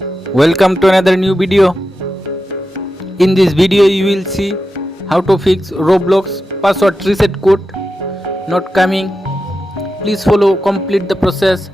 Welcome to another new video. In this video you will see how to fix Roblox password reset code not coming. Please follow complete the process